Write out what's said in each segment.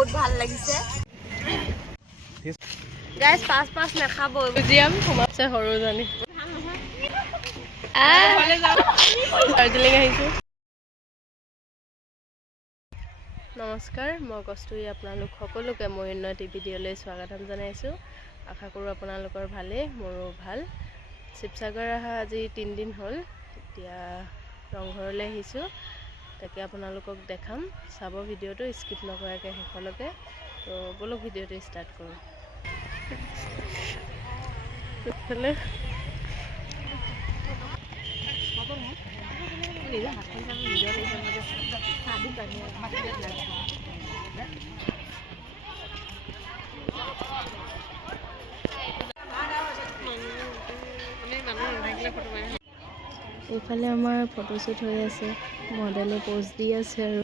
বহুত ভাল লাগিছে গাইস পাঁচ নাখাব মিউজিয়াম সোমাইছে সৰুজনী ঘৰলৈ যাওঁ দাৰ্জিলিং আহিছোঁ নমস্কাৰ মই কস্তুৰী আপোনালোক সকলোকে মোৰ উন্নতি ভিডিঅ'লৈ স্বাগতম জনাইছোঁ আশা কৰোঁ আপোনালোকৰ ভালেই মোৰো ভাল শিৱসাগৰ অহা আজি 3 দিন হ'ল এতিয়া ৰংঘৰলৈ আহিছোঁ তাকে আপোনালোকক দেখাম চাব ভিডিঅ'টো স্কিপ নকৰাকৈ শেষলৈকে তো বলক ভিডিঅ'টো ষ্টাৰ্ট কৰোঁ এইফালে এইফালে আমাৰ ফটোশ্বুট হৈ আছে মডেলে পোজ দি আছে আৰু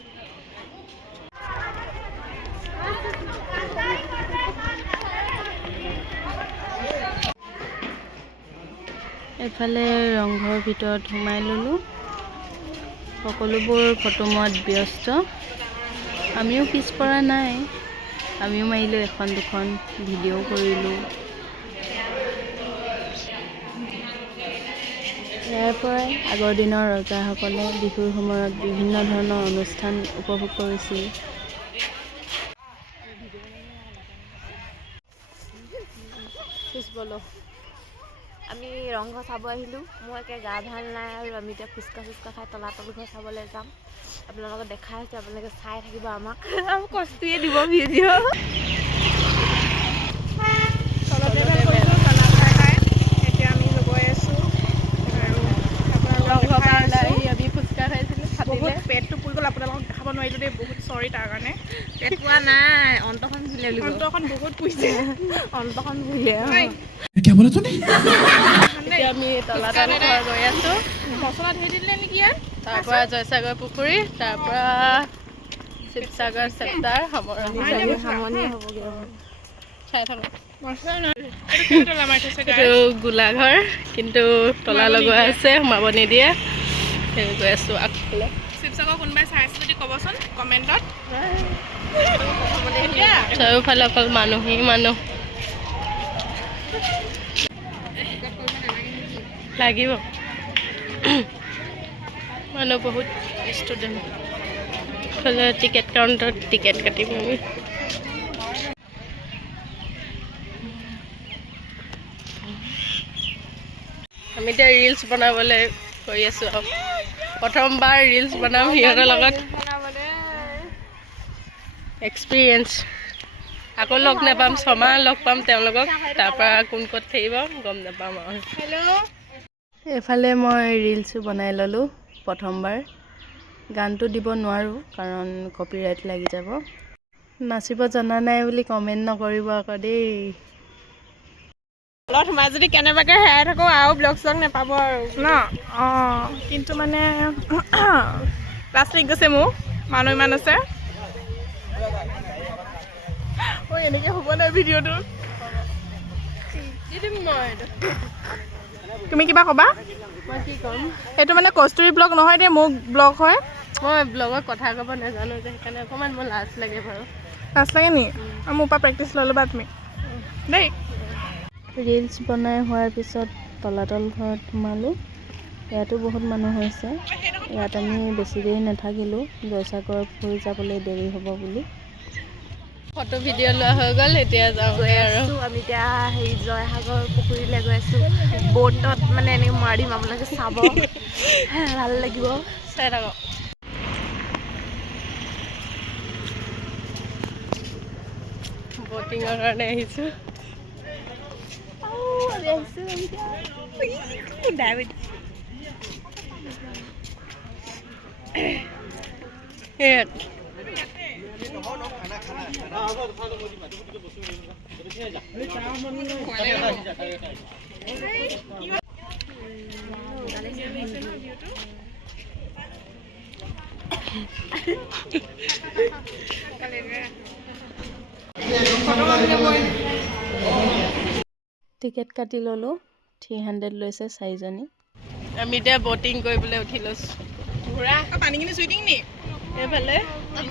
এফালে ৰংঘৰৰ ভিতৰত সোমাই ল'লোঁ সকলোবোৰ ফটো মত ব্যস্ত আমিও পিছপৰা নাই আমিও মাৰিলোঁ এখন দুখন ভিডিঅ' কৰিলোঁ ইয়াৰ পৰাই আগৰ দিনৰ ৰজাসকলে বিহুৰ সময়ত বিভিন্ন ধৰণৰ অনুষ্ঠান উপভোগ কৰিছিল আমি ৰংঘৰ চাব আহিলোঁ মোৰ একে গা ভাল নাই আৰু আমি এতিয়া ফুচকা খাই তলাতল ঘৰ চাবলৈ যাম আপোনালোকক দেখাই আছোঁ আপোনালোকে চাই থাকিব আমাক কষ্টয়ে দিব ভিডিঅ' এতিয়া আমি গৈ আছোঁ আমি ফুচকা খাইছিলোঁ বহুত পেটটো পুৰি গ'ল আপোনালোকক দেখাব নোৱাৰিলোঁ দেই বহুত চৰি তাৰ কাৰণে পেট পোৱা নাই অন্তখন ভুলে অন্তখন বহুত পুৰিছে অন্তখন ভুলে এতিয়া আমি তলাতল ঘৰ গৈ আছোঁ মছলা ধৰি দিলে নেকি ইয়াত তাৰ পৰা জয়সাগৰ পুখুৰী তাৰ পৰা শিৱসাগৰ চেপ্টাৰ সামৰণি হ'বগৈ চাই থাকক এইটো গোলাঘৰ কিন্তু তলা লগোৱা আছে সোমাব নিদিয়ে সেই গৈ আছোঁ আগফালে শিৱসাগৰ কোনোবাই চাই আছে যদি ক'বচোন কমেণ্টত চাৰিওফালে অকল মানুহেই মানুহ লাগিব মানুহ বহুত ষ্টুডেণ্ট এইফালে টিকেট কাউণ্টাৰত টিকেট কাটিম আমি আমি এতিয়া ৰিলচ বনাবলৈ কৰি আছোঁ আৰু প্ৰথমবাৰ ৰিলচ বনাম সিহঁতৰ লগত এক্সপিৰিয়েঞ্চ আকৌ লগ নাপাম ছমাহ লগ পাম তেওঁলোকক তাৰপৰা কোন ক'ত থাকিব গম নাপাম আৰু এইফালে মই ৰিলচো বনাই ল'লোঁ প্ৰথমবাৰ গানটো দিব নোৱাৰোঁ কাৰণ কপিৰাইট লাগি যাব নাচিব জনা নাই বুলি কমেণ্ট নকৰিব আকৌ দেই অলপ সোমাই যদি কেনেবাকৈ হেৰাই থাকোঁ আৰু ব্লগ চগ নাপাব আৰু ন অঁ কিন্তু মানে ক্লাছ লাগি গৈছে মোৰ মানুহ ইমান আছে ঐ এনেকৈ হ'ব নাই ভিডিঅ'টো তুমি কিবা ক'বা মই কি ক'ম এইটো মানে কস্তুৰী ব্লগ নহয় দেই মোৰ ব্লগ হয় মই ব্লগত কথা ক'ব নাজানো যে সেইকাৰণে অকণমান মোৰ লাজ লাগে বাৰু লাজ লাগে নি মোৰ পৰা প্ৰেক্টিচ লৈ ল'বা তুমি দেই ৰিলচ বনাই হোৱাৰ পিছত তলাতল ঘৰত সোমালোঁ ইয়াতো বহুত মানুহ হৈছে ইয়াত আমি বেছি দেৰি নাথাকিলোঁ জয়সাগৰ পুখুৰী যাবলৈ দেৰি হ'ব বুলি ফটো ভিডিঅ' লোৱা হৈ গ'ল এতিয়া যাওঁগৈ আৰু আমি এতিয়া হেৰি জয়সাগৰ পুখুৰীলৈ গৈ আছোঁ ব'টত মানে এনেকৈ মাৰিম আপোনালোকে চাব ভাল লাগিব চাই থাকক বটিঙৰ কাৰণে আহিছোঁ টিকেট কাটি ল'লোঁ 300 লৈছে 4জনী আমি এতিয়া বটিং কৰিবলৈ উঠি লৈছোঁ ঘোঁৰা পানীখিনি চুই দিম নি এইফালে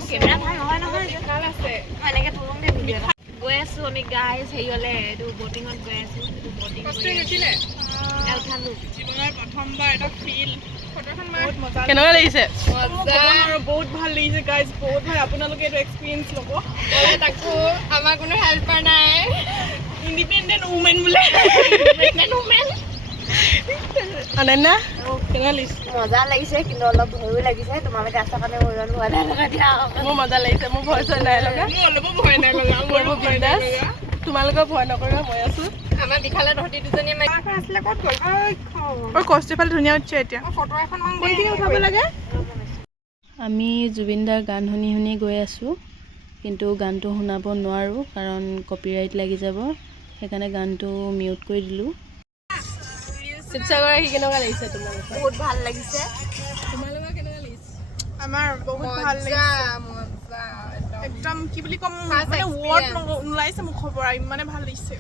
কেমেৰা ভাল নহয় নহয় ভাল আছে। মই এনেকৈ তোলোং দে ভিডিঅ' এটা গৈ আছোঁ আমি গাইজ হেৰিয়লৈ এইটো বটিঙত গৈ আছোঁ বটিং নুঠিলে উঠালোঁ জীৱনৰ প্ৰথমবাৰ এটা ফিল ফটোখন বহুত মজা কেনেকুৱা লাগিছে? বহুত ভাল লাগিছে গাইজ বহুত ভাল আপোনালোকে এইটো এক্সপিৰিয়েঞ্চ ল'ব তাকো আমাৰ কোনো হেল্পাৰ নাই ইণ্ডিপেণ্ডেণ্ট উমেন বোলে অনন্যা কেনেকুৱা লাগিছে মজা লাগিছে কিন্তু অলপ ভয়ো লাগিছে তোমালোকে আছা কাৰণে মই ইমান ভয় নাই লগা দিয়া মোৰ মজা লাগিছে মোৰ ভয় চয় নাই লগা মোৰ অলপো ভয় নাই লগা মোৰ বিন্দাছ তোমালোকৰ ভয় নকৰা মই আছো আমাৰ বিখালে তহঁতি দুজনী আছিলে ক'ত গ'ল কষ্টিফালে ধুনীয়া উঠিছে এতিয়া ফটো এখন উঠাব লাগে আমি জুবিন দাৰ গান শুনি শুনি গৈ আছোঁ কিন্তু গানটো শুনাব নোৱাৰোঁ কাৰণ কপিৰাইট লাগি যাব সেইকাৰণে গানটো মিউট কৰি দিলোঁ শিৱসাগৰ আহি কেনেকুৱা লাগিছে তোমালোকৰ বহুত ভাল লাগিছে তোমালোকৰ কেনেকুৱা লাগিছে আমাৰ বহুত ভাল লাগিছে একদম কি বুলি ক'ম মানে ৱৰ্ড নোলাইছে মুখৰ পৰা ইমানে ভাল লাগিছে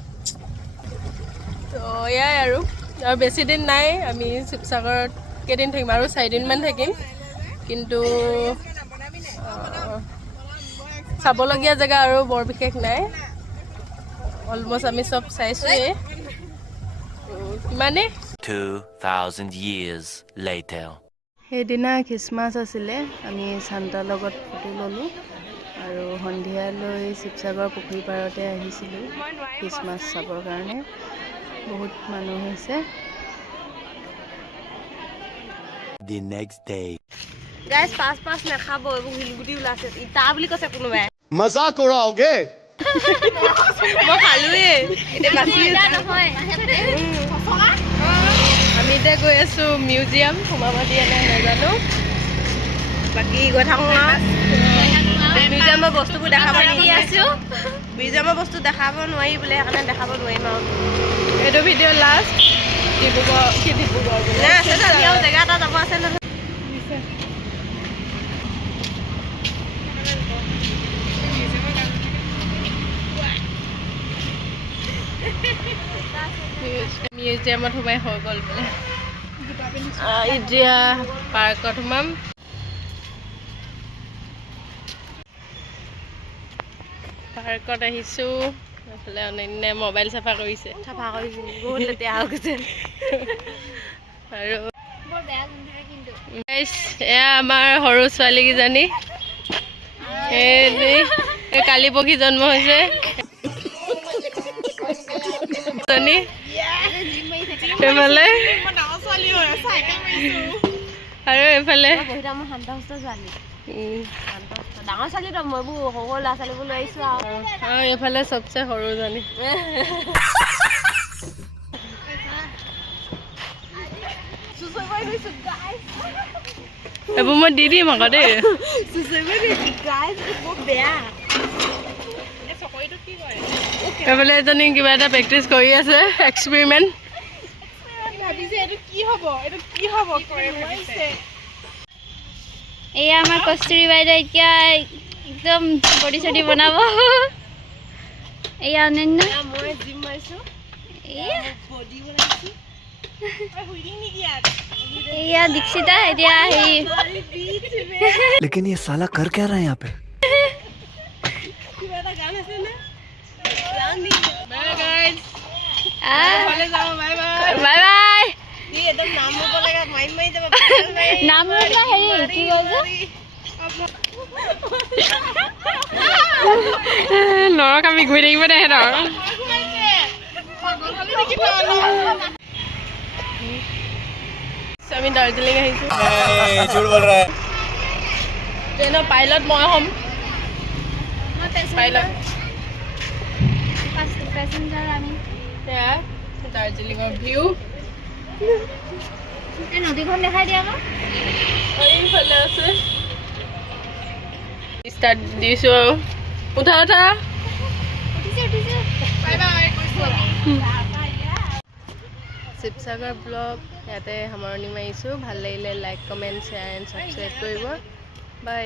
তো এয়াই আৰু বেছি দিন নাই আমি শিৱসাগৰত কেইদিন থাকিম আৰু 4 দিনমান থাকিম কিন্তু চাবলগীয়া জেগা আৰু বৰ বিশেষ নাই অলমষ্ট আমি চব চাইছোঁৱেই কিমানে 2000 years later সেইদিনা খ্ৰীষ্টমাছ আছিলে আমি চান্তাৰ লগত ফটো ল'লোঁ আৰু সন্ধিয়ালৈ শিৱসাগৰ পুখুৰী পাৰতে আহিছিলোঁ খ্ৰীষ্টমাছ চাবৰ কাৰণে বহুত মানুহ হৈছে the next day গাইজ পাঁচ নাখাব এইবোৰ শিলগুটি ওলাইছে ইটা বুলি কৈছে কোনোবাই मजाक उड़ाओगे মই খালোৱে এতিয়া বাচি নহয় আমি এতিয়া গৈ আছোঁ মিউজিয়াম সোমাব দিয়ে নাই নাজানো বাকী গৈ থাকোঁ মিউজিয়ামৰ বস্তুবোৰ দেখাব দি আছোঁ মিউজিয়ামৰ বস্তু দেখাব নোৱাৰি বোলে সেইকাৰণে দেখাব নোৱাৰিম আৰু এইটো ভিডিঅ' লাষ্ট ডিব্ৰুগড় নে আছে এতিয়াও জেগা এটা যাব আছে নহয় মিউজিয়ামত সোমাই হৈ গ'ল বোলে এতিয়া পাৰ্কত সোমাম পাৰ্কত আহিছোঁ এইফালে অনন্যাই মোবাইল চাফা কৰিছে চাফা কৰিছোঁ বহুত লেতেৰা হৈ গৈছে আৰু এয়া আমাৰ সৰু ছোৱালীকেইজনী এই কালি পৰহি জন্ম হৈছে এইফালে আৰু এইফালে মই শান্ত সুস্থ ছোৱালী ডাঙৰ ছোৱালীতো মই এইবোৰ সৰু ল'ৰা ছোৱালীবোৰ লৈ আহিছোঁ আৰু এইফালে চবচে সৰুজনী এইবোৰ মই দি দিম আকৌ দেই এইফালে এজনী কিবা এটা প্ৰেক্টিচ কৰি আছে এক্সপেৰিমেণ্ট এয়া আমাৰ কস্তুৰী বাইদেউ এতিয়া একদম বডি চডি বনাব এয়া অনন্য মই জিম মাৰিছোঁ এয়া দীক্ষিতা এতিয়া হেৰি लेकिन ये साला कर क्या रहा है यहाँ पे বাই বাই একদম নাম ল'ব লাগে মাৰি যাব নাম বোলা হেৰি কি কৈছে লৰক আমি ঘূৰি থাকিব দে সিহঁতৰ আমি দাৰ্জিলিং আহিছোঁ ট্ৰেইনৰ পাইলট মই হ'ম পাইলট পেচেঞ্জাৰ আমি এয়া দাৰ্জিলিঙৰ ভিউ এই নদীখন দেখাই দিয়া আমাক এইফালে আছে ষ্টাৰ্ট দিছোঁ আৰু উঠা উঠা উঠিছোঁ শিৱসাগৰ ব্লগ ইয়াতে সামৰণি মাৰিছোঁ ভাল লাগিলে like comment share and subscribe কৰিব বাই